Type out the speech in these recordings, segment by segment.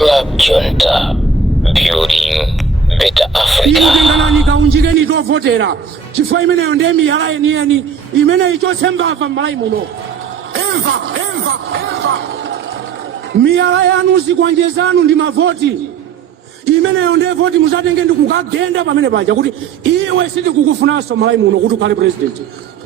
Club Junta, building better Africa. Ngani kaunjikeni tovotera chifukwa imeneyo ndiye miyala yeniyeni imene ichotse mbava m'malawi muno. Emva miyala yanu zikwanje zanu ndi mavoti imeneyo ndiye voti muzatenge ndi kukagenda pamene paja kuti iwe sitikukufunanso m'malawi muno kuti ukhale president.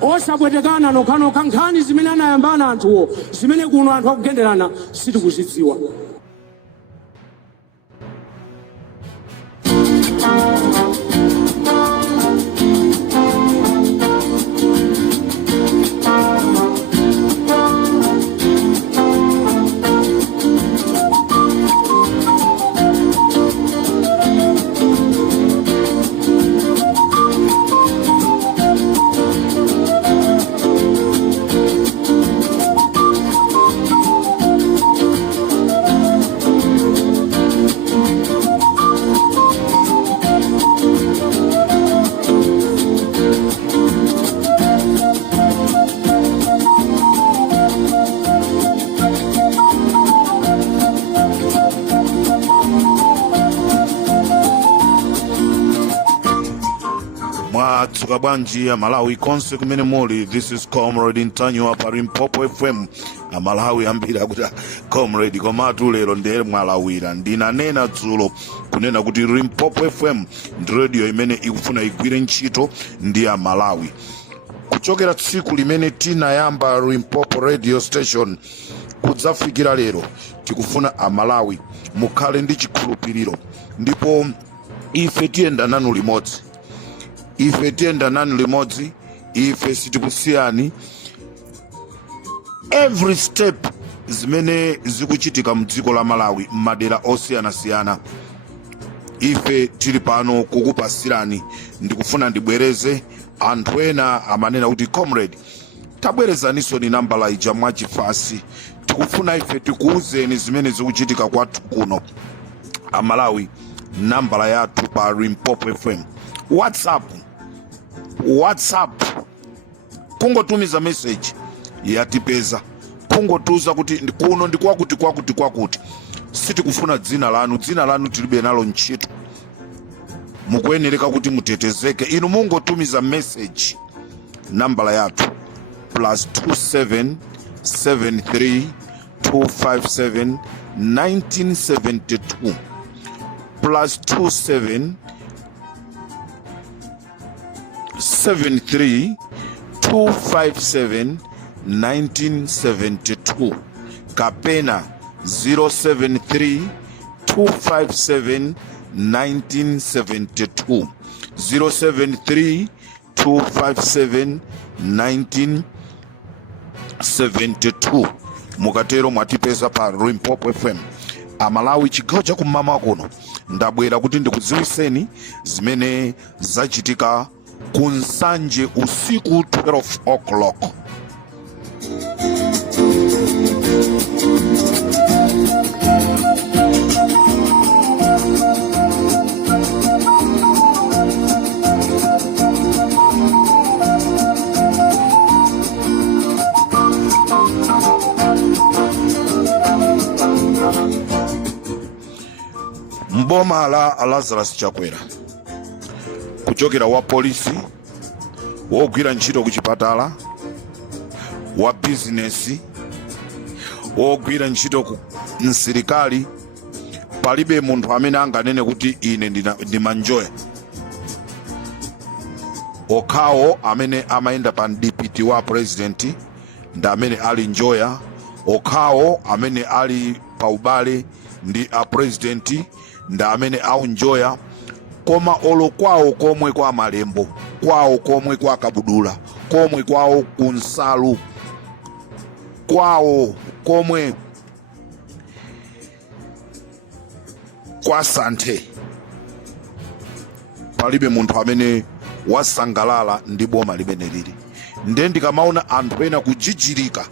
Osabwetekana nokhanokha nkhani zimene anayambana anthuwo zimene kuno anthu akugenderana sitikuzidziwa. Mwatsuka bwanji ya Malawi konse kumene muli. This is Comrade Ntanyo pa Limpopo FM. Malawi ambira kuti Comrade komatu lero ndere mwalawira. Ndinanena dzulo kunena kuti Limpopo FM ndi radio imene ikufuna igwire ntchito ndi ya Malawi. Kuchokera tsiku limene tinayamba Limpopo radio station kudzafikira lero tikufuna Amalawi mukhale ndi chikhulupiriro ndipo ife tiyenda nanu limodzi. Ife sitikusiyani. Every step zimene zikuchitika mdziko la Malawi madera osiyana-siyana ife tili pano kukupasirani. Ndikufuna ndibwereze anthu ena amanena kuti Comrade tabwerezaniso ni nambala ija mwachifasi. Tikufuna ife tikuuzeni zimene zikuchitika kwathu kuno Amalawi. Nambala yathu pa Limpopo FM. WhatsApp kungotumiza message yatipeza, kungotuza kuti kuno ndi kwakuti. Sitikufuna dzina lanu tilibe nalo ntchito. Mukuyenereka kuti mutetezeke. Inu mungotumiza message. Nambala yathu +2773 257 1972 +27 73 257 1972 kapena 073 257 1972 073 257 1972. Mukatero mwatipeza pa Limpopo FM. Amalawi chigawo cha kumama kuno ndabwera kuti ndikudziwiseni zimene zachitika kunsanje usiku 12 o'clock. Mboma la Lazarus Chakwera kuchokera wa polisi wogwira ntchito kuchipatala, wa business wogwira ntchito ku msilikali, palibe munthu amene anganene kuti ine ndimanjoya. Okhawo amene amayenda pa DPT wa president ndi amene ali njoya. Okhawo amene ali pa ubale ndi a president ndi amene au njoya. Koma olo kwawo komwe kwa Malembo, kwawo komwe kwa Kabudula, komwe kwawo kunsalu, kwawo komwe kwa Sante, palibe munthu amene wasangalala ndi boma limene lili. Nde ndikamaona anthu ena kujijirika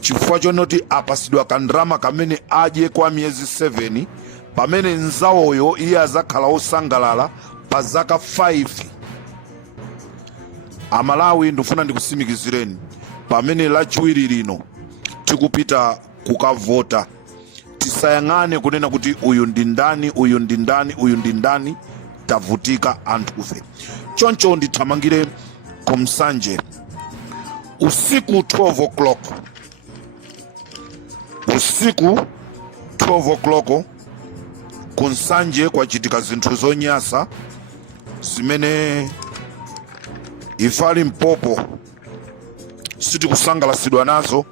chifukwa chonoti apasidwa kandrama kamene adye kwa miyezi 7 pamene nzawoyo iye azakhala osangalala pa zaka 5. Amalawi ndifuna ndikusimikizireni pamene lachiwiri lino tikupita kukavota tisayang'ane kunena kuti uyu ndi ndani, uyu ndi ndani, uyu ndi ndani, tavutika anthufe. Choncho ndithamangire kumsanje usiku 12 o'clock, usiku 12 o'clock kunsanje kwachitika zinthu zonyasa zimene ifali Limpopo sitikusangalasidwa nazo,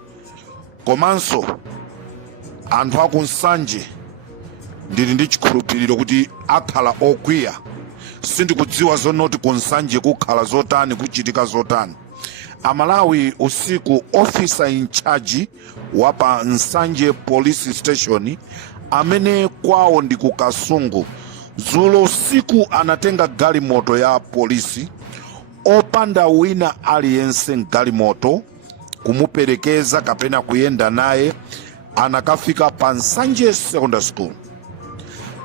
komanso anthu akunsanje ndili ndi chikhulupiriro kuti akhala okwiya. Sindikudziwa zonoti kunsanje kukhala zotani, kuchitika zotani. Amalawi usiku, officer in charge wapa Nsanje police station amene kwawo ndi ku Kasungu, dzulo usiku anatenga galimoto ya polisi opanda wina aliyense galimoto kumuperekeza kapena kuyenda naye, anakafika pa Nsanje Secondary School.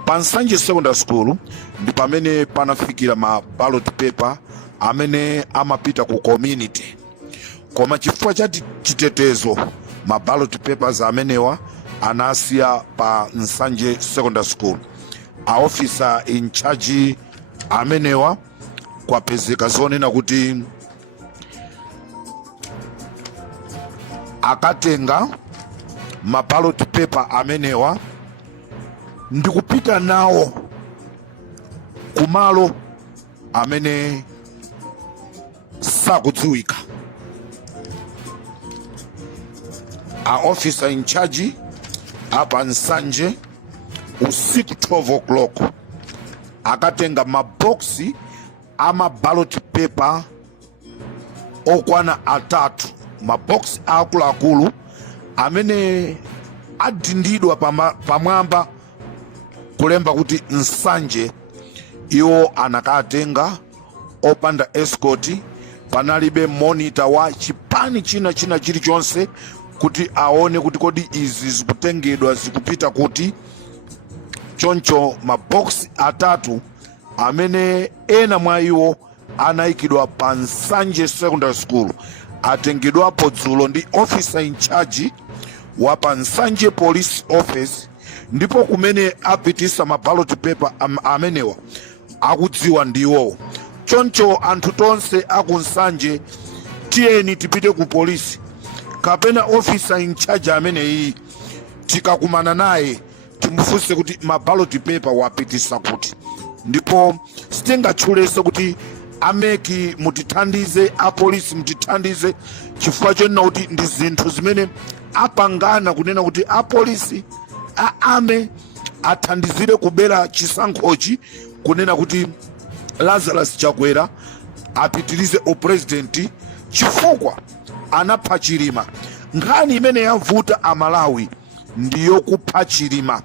Pa Nsanje Secondary School ndi pamene panafikira ma ballot paper amene amapita ku community, koma chifukwa cha chitetezo ma ballot papers amenewa anasiya pa Nsanje Secondary School. A officer in charge amenewa kwapezeka zonena kuti akatenga ma ballot paper amenewa ndikupita nawo kumalo amene sakudziwika. A officer in charge apa Nsanje usiku 12 o'clock akatenga maboksi ama ballot paper okwana atatu, maboksi akuluakulu amene adindidwa pamwamba kulemba kuti Nsanje. Iwo anakatenga opanda escort, panalibe monitor wa chipani china chilichonse kuti aone kuti kodi izi zikutengedwa zikupita kuti. Choncho maboksi atatu amene ena mwa iwo anayikidwa pa Nsanje Secondary School atengedwapo dzulo ndi officer in charge wa pa Nsanje Police Office, ndipo kumene apitisa ma ballot paper amenewa akudziwa ndiwo. Choncho anthu tonse akunsanje tiyeni tipite ku polisi kapena officer in charge amene iyi, tikakumana naye timufunse kuti ma ballot paper wapitisa kuti, ndipo sitingatchulese kuti ameki mutithandize, apolisi mutithandize, chifukwa chonena kuti ndi zinthu zimene apangana kunena kuti apolisi aame athandizire kubera chisankhochi, kunena kuti Lazarus Chakwera apitirize upresidenti chifukwa anapha Chilima. Nkhani imene yavuta Amalawi ndiyo kupha Chilima.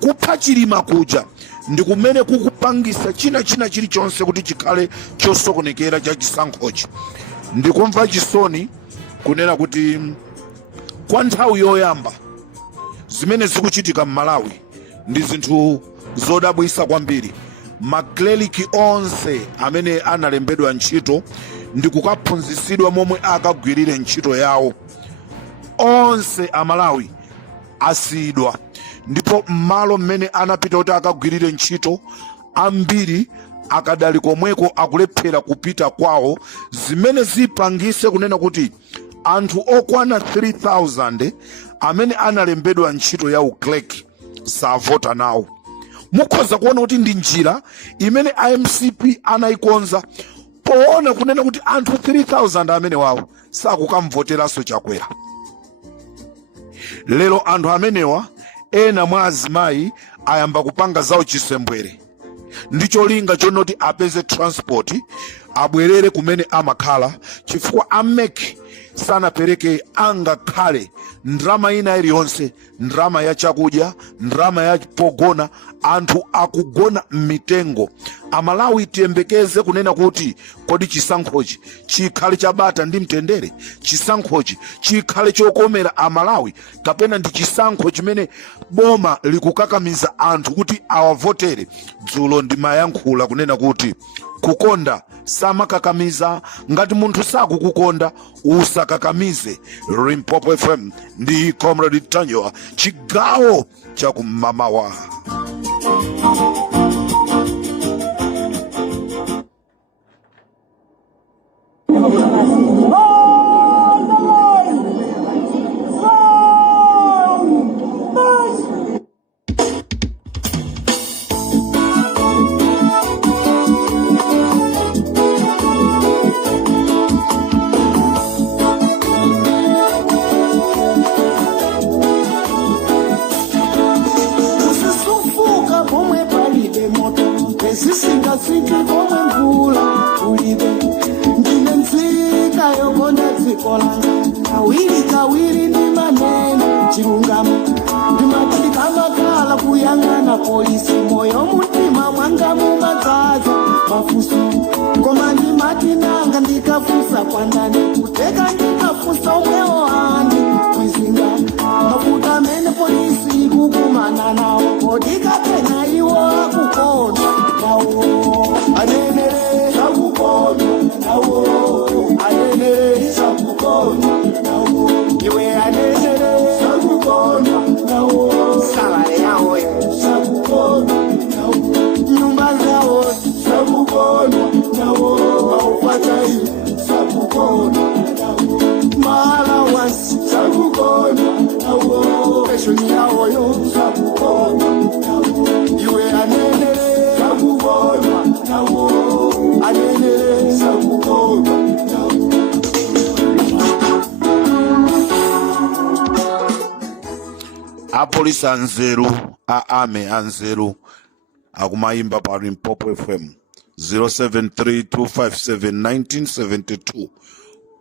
Kupha Chilima kuja ndi kumene kukupangisa china chilichonse kuti chikhale chosokonekera cha chisankhochi. Ndikumva chisoni kunena kuti kwa nthawi yoyamba zimene zikuchitika m'Malawi ndi zinthu zodabwisa kwambiri. Makleriki onse amene analembedwa ntchito ndi kukaphunzisidwa momwe akagwirire ntchito yawo, onse Amalawi asiyidwa, ndipo m'malo mmene anapita kuti akagwirire ntchito ambiri akadali komweko akulephera kupita kwawo, zimene zipangise kunena kuti anthu okwana 3000 amene analembedwa ntchito ya ukleki savota nawo. Mukhoza kuona kuti ndi njira imene IMCP anayikonza poona kunena kuti anthu 3000 amene wawo sakukamvoteranso Chakwera. Lero anthu amenewa ena mwa azimayi ayamba kupanga zawo chisembwere, ndicho linga chonoti apeze transport abwerere kumene amakhala, chifukwa ameki sanapereke angakhale ndrama ina iliyonse, ndrama ya chakudya, ndrama ya pogona. Anthu akugona m'mitengo. Amalawi tiyembekeze kunena kuti kodi chisankhochi chikhale chabata ndi mtendere, chisankhochi chikhale chokomera Amalawi, kapena ndi chisankho chimene boma likukakamiza anthu kuti awavotere. Dzulo ndimayankhula kunena kuti kukonda samakakamiza. Ngati munthu sakukukonda usakakamize. Limpopo FM ndi Comrade Tanyo, chigawo cha kumamawa. Kawiri ndi maneno chilungamo ndimatikama kala kuyang'ana polisi moyo mutima mwanga mumadzaza mafuso koma ndimatinanga ndikafusa kwandani kuteka ndikafusa umwewo handi kwizinga mafuta mene polisi kukumana nawo kodikapena iwo akukona nawo anenere sakukona nawo anenere sakukona nawo iwe anenere sakukona nawo salale yawo sakukona nawo nyumba zawo sakukona nawo maupatayi sakukona nawo mahala wasi sakukona nawo peshoni yawoyo sakukona nawo iwe anenere sakukona nawo anenere sakukona nawo. Apolisi anzeru, aame anzeru, akumayimba pa Limpopo FM 0732571972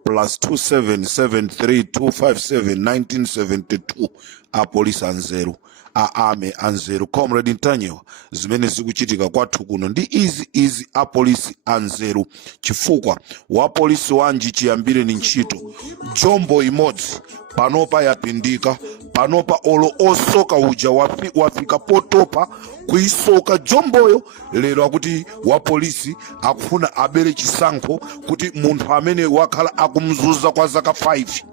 plus 2773257972. Apolisi anzeru, aame anzeru. Comrade Ntanyo, zimene zikuchitika kwathu kuno ndi izi apolisi anzeru, chifukwa wapolisi wanji chiyambire ni ntchito jombo imodzi panopa yapindika, panopa olo osoka uja wafika potopa kuisoka jomboyo. Lero akuti wapolisi akufuna abere chisankho kuti munthu amene wakhala akumzuza kwa zaka 5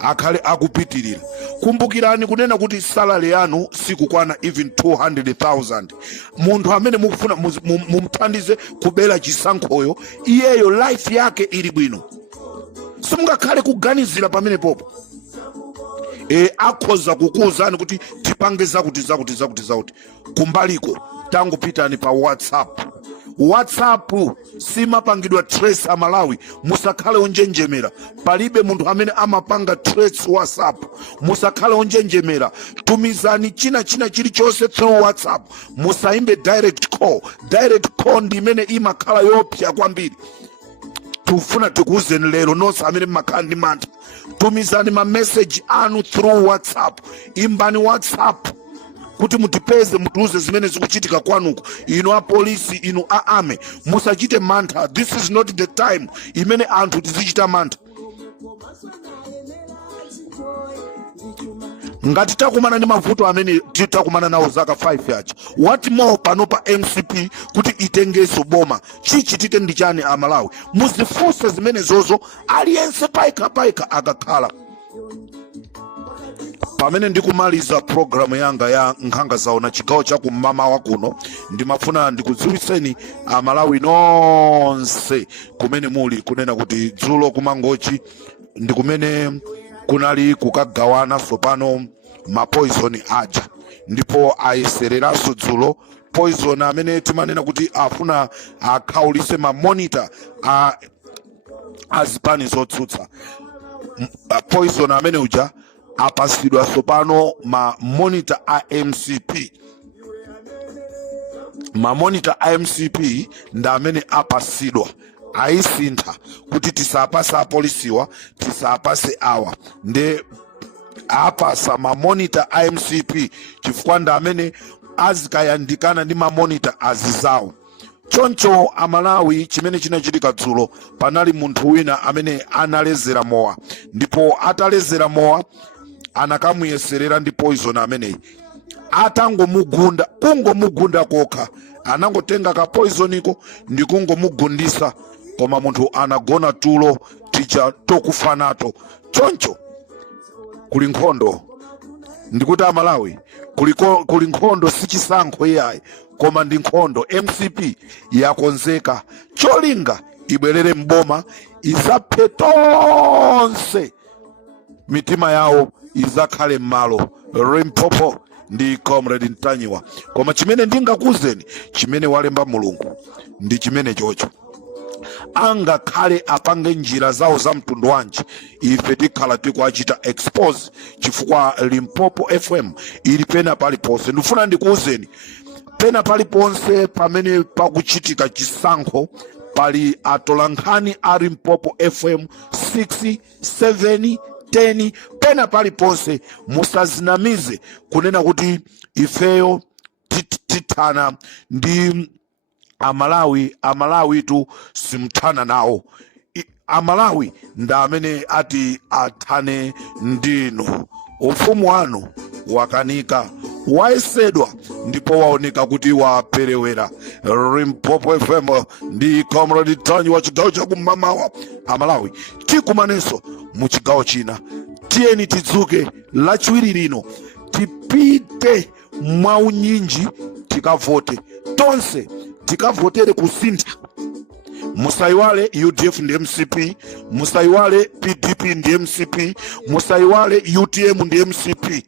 akhale akupitirira. Kumbukirani kunena kuti salary yanu sikukwana even 200,000. Munthu amene mukufuna mumthandize kubera chisankhoyo, iyeyo life yake ili bwino, simungakhale kuganizira pamene popo akhoza kukuwuzani kuti tipange zakuti kumbaliko. Tangu pitani pa WhatsApp simapangidwa trace Amalawi, musakhale onjenjemera. Palibe munthu amene amapanga trace WhatsApp, musakhale onjenjemera. Tumizani china chilichonse through WhatsApp, musaimbe direct call ndi imene imakhala yopsa kwambiri. Tufuna tikuwuzeni lero nonse amene mmakhala ndi mantha, tumizani ma message anu through WhatsApp. Imbani WhatsApp kuti mutipeze, mutiuze zimene zikuchitika kwanuko. Inu apolisi, inu aame, musachite mantha. This is not the time imene anthu tizichita mantha. Ngati takumana ndi mavuto amene titakumana nawo zaka 5 yacha, what more panopa MCP kuti itengeso boma chichitike ndi chani Amalawi? Muzifunse zimene zozo aliyense paika akakhala. Pamene ndikumaliza programu yanga ya nkhanga zaona chigawo cha kumamawa kuno, ndimafuna ndikudziwitseni Amalawi nonse kumene muli kunena kuti dzulo kumangochi ndi kumene kunali kukagawana sopano ma poison aja, ndipo ayesereranso dzulo poison amene timanena kuti afuna akhaulise ma monitor azipani zotsutsa. Poison amene uja apasidwa sopano ma monitor a MCP. Ma monitor a MCP nda amene apasidwa aisintha kuti tisapasa apolisiwa, tisapase awa. Nde apasa ma monitor a MCP chifukwa nda amene azikayandikana ndi ma monitor azizawo. Choncho Amalawi chimene chinachitika dzulo, panali munthu wina amene analezera mowa, ndipo atalezera mowa anakamuyesera ndi poison ameneyi. Atangomugunda kokha anangotenga ka poisoniko ndikungomugundisa, koma munthu anagona tulo tija tokufanato. Choncho kuli nkhondo, ndikuti Amalawi kuli nkhondo sichisankho iyayi, koma ndi nkhondo. MCP yakonzeka cholinga ibwerere mboma, izaphe tonse, mitima yawo izakhale m'malo. Limpopo ndi Comrade Ntanyiwa. Koma chimene ndingakuzeni, chimene walemba Mulungu ndi chimene chocho. Angakhale apange njira zawo za mtundu wanji, ife tikhala tikuachita expose, chifukwa Limpopo FM ili pena paliponse. Ndifuna ndikuuzeni, pena paliponse pamene pakuchitika chisankho, pali atolankhani a Limpopo FM 6, 7, 10, pena paliponse. Musazinamize kunena kuti ifeyo titana ndi Amalawi tu simthana nawo. Amalawi nda amene ati athane ndinu. Ufumu wanu wakanika, wayesedwa, ndipo waoneka kuti waperewera. Limpopo FM ndi Comrade Ntanyiwa chigawo chakumamawa. Amalawi tikumanenso mu chigawo china. Tiyeni tidzuke lachiwiri lino, tipite mwaunyinji tikavote tonse, tikavotere kusintha. Musaiwale UDF ndi MCP, musaiwale PDP ndi MCP, musaiwale UTM ndi MCP.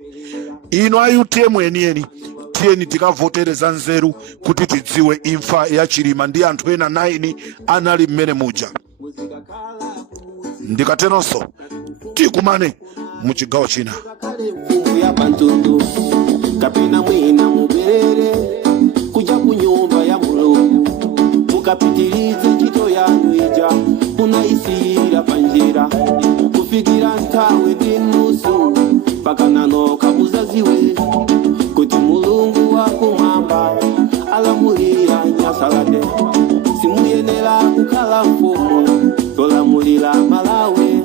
Ino a UTM enieni, tiyeni tikavotere za nzeru kuti tidziwe imfa ya Chilima ndi anthu ena 9 anali mmene muja. Ndikatenonso tikumane mu chigawo china. Kapena mwina muberere kuja kunyumba ya Mulungu, mukapitilize chito yanu ija unaisira panjira, kufikira ntawe ndi nusu paka nanoka muzaziwe kuti Mulungu wakumwamba alamulira nyasalade. Simuyenera kukhala mfumu tolamulira Malawi,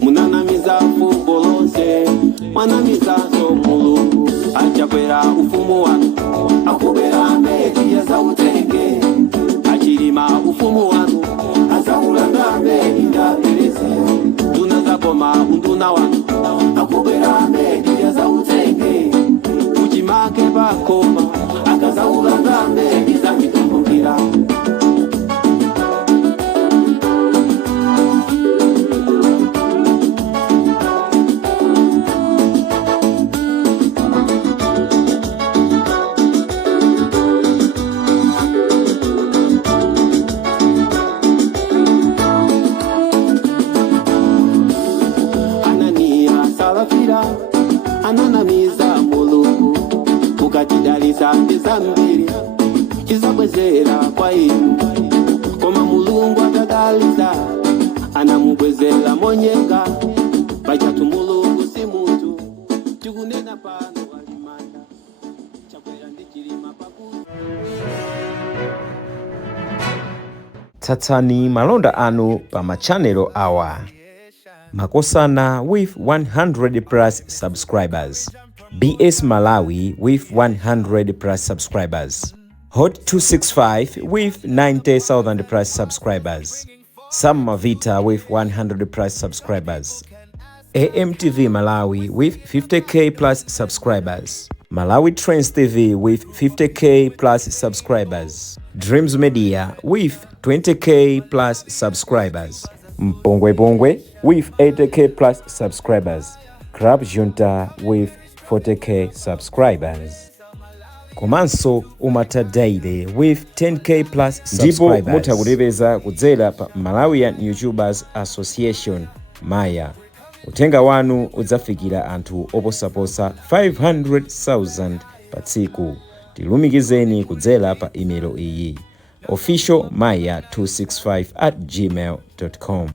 munanamiza fuko lonse, mwanamiza so Mulungu achakwera ufumu wanu, akubera mbedi ya zautenge. Achilima ufumu wanu, azaulanga mbedi ndaperezi, tunazakoma unduna wanu, akubera mbedi ya zautenge. Uchimake bakoma, akazaulanga mbedi za mitumbukira. Ananamiza Mulungu mukatidalisa ndizambiri chizabwezera kwa inu, koma Mulungu atadalisa anamubwezera monyenga. Pachatu Mulungu si munthu, tikunena pano walimanda chakwera ndi Chilima pakuti. Tsatsani malonda anu pa machanelo awa. Makosana with 100 plus subscribers. BS Malawi with 100 plus subscribers. Hot 265 with 90,000 plus subscribers. Sam Mavita with 100 plus subscribers. AMTV Malawi with 50k plus subscribers. Malawi Trends TV with 50k plus subscribers. Dreams Media with 20k plus subscribers. Mpongwe Pongwe with 80k plus subscribers. Crab Junta with 40k subscribers. Komanso Umata Daily with 10k plus subscribers. Ndipo mutakulipeza kudzera pa Malawian YouTubers Association Maya. Utenga wanu udzafikira anthu oposaposa 500,000 pa tsiku. Tilumikizeni kudzera pa email iyi officialmaya265@gmail.com.